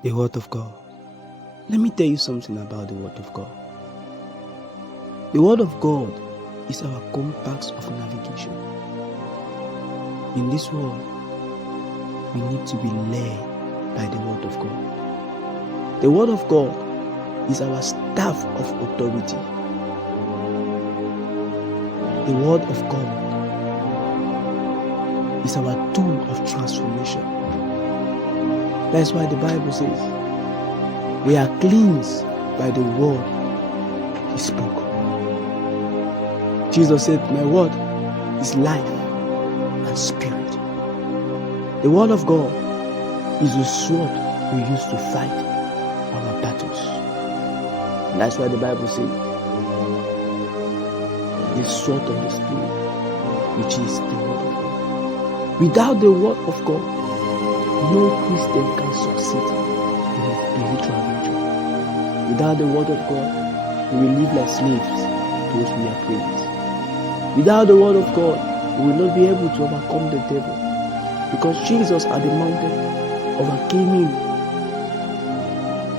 The Word of God. Let me tell you something about the Word of God. The Word of God is our compass of navigation. In this world, we need to be led by the Word of God. The Word of God is our staff of authority. The Word of God is our tool of transformation. That's why the Bible says, we are cleansed by the word He spoke. Jesus said, my word is life and spirit. The word of God is the sword we use to fight our battles. And that's why the Bible says, the sword of the Spirit, which is the word of God. Without the word of God, no Christian can succeed in his spiritual venture. Without the word of God, we will live like slaves to those we are praised. Without the word of God, we will not be able to overcome the devil. Because Jesus at the mountain overcame him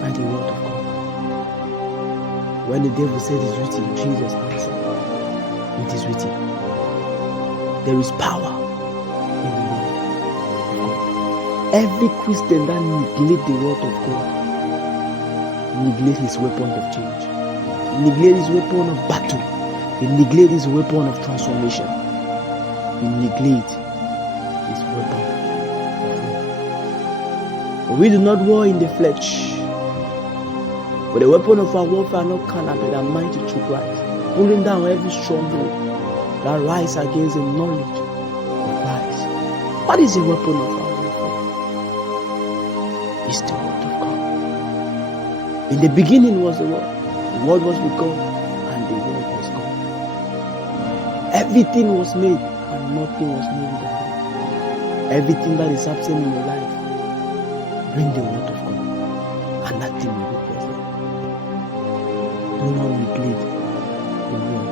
by the word of God. When the devil said it is written, Jesus answered, it is written. There is power in the word. Every Christian that neglects the word of God neglects his weapon of change. He neglects his weapon of battle. He neglects his weapon of transformation. He neglects his weapon of war. But we do not war in the flesh. For the weapon of our warfare are not carnal, but are mighty through Christ, pulling down every stronghold that rises against the knowledge of Christ. What is the weapon of our warfare? Is the word of God. In the beginning was the word was with God, and the word was God. Everything was made, and nothing was made without it. Everything that is happening in your life, bring the word of God, and that thing will be present. Do not neglect the word